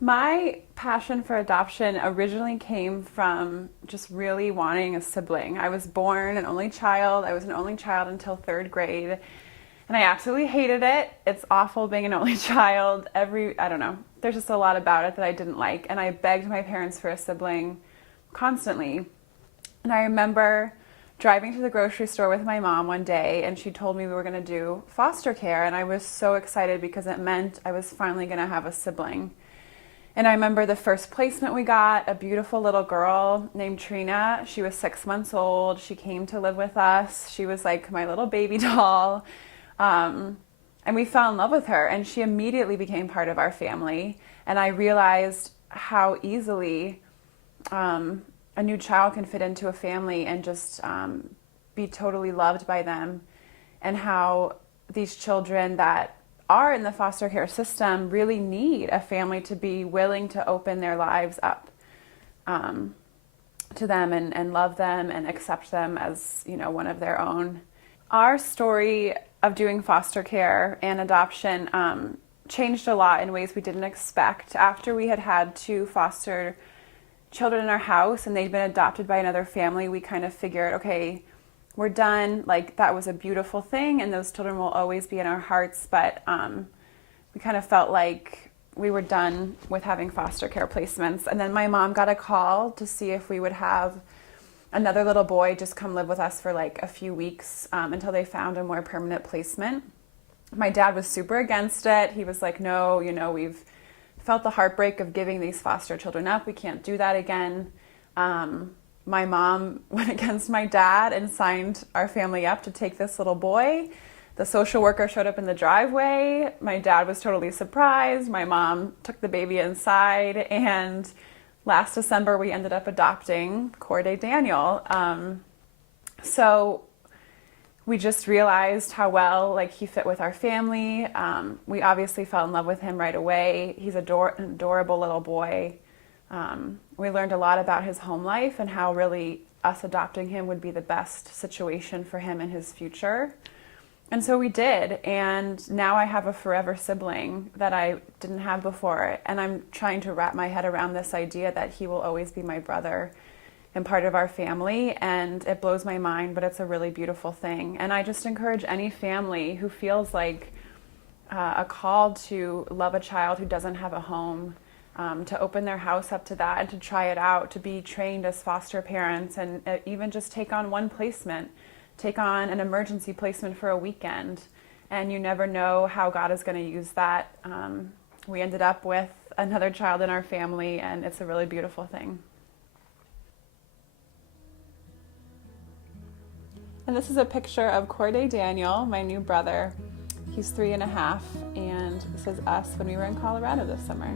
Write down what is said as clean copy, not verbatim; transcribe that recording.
My passion for adoption originally came from just really wanting a sibling. I was born an only child. I was an only child until third grade, and I absolutely hated it. It's awful being an only child. I don't know, there's just a lot about it that I didn't like, and I begged my parents for a sibling constantly. And I remember driving to the grocery store with my mom one day, and she told me we were going to do foster care, and I was so excited because it meant I was finally going to have a sibling. And I remember the first placement we got, a beautiful little girl named Trina. She was 6 months old. She came to live with us. She was like my little baby doll. And we fell in love with her, and she immediately became part of our family. And I realized how easily a new child can fit into a family and just be totally loved by them, and how these children that are in the foster care system really need a family to be willing to open their lives up to them and love them and accept them as, one of their own. Our story of doing foster care and adoption changed a lot in ways we didn't expect. After we had had two foster children in our house and they'd been adopted by another family, we kind of figured, okay, we're done. Like, that was a beautiful thing, and those children will always be in our hearts. But we kind of felt like we were done with having foster care placements. And then my mom got a call to see if we would have another little boy just come live with us for like a few weeks until they found a more permanent placement. My dad was super against it. He was like, no, we've felt the heartbreak of giving these foster children up. We can't do that again. My mom went against my dad and signed our family up to take this little boy. The social worker showed up in the driveway. My dad was totally surprised. My mom took the baby inside, and last December we ended up adopting Corday Daniel. So we just realized how well he fit with our family. We obviously fell in love with him right away. He's an adorable little boy. We learned a lot about his home life and how really us adopting him would be the best situation for him in his future. And so we did, and now I have a forever sibling that I didn't have before, and I'm trying to wrap my head around this idea that he will always be my brother and part of our family, and it blows my mind, but it's a really beautiful thing. And I just encourage any family who feels like a call to love a child who doesn't have a home, to open their house up to that and to try it out, to be trained as foster parents, and even just take on one placement, take on an emergency placement for a weekend. And you never know how God is going to use that. We ended up with another child in our family, and it's a really beautiful thing. And this is a picture of Corday Daniel, my new brother. He's 3.5, and this is us when we were in Colorado this summer.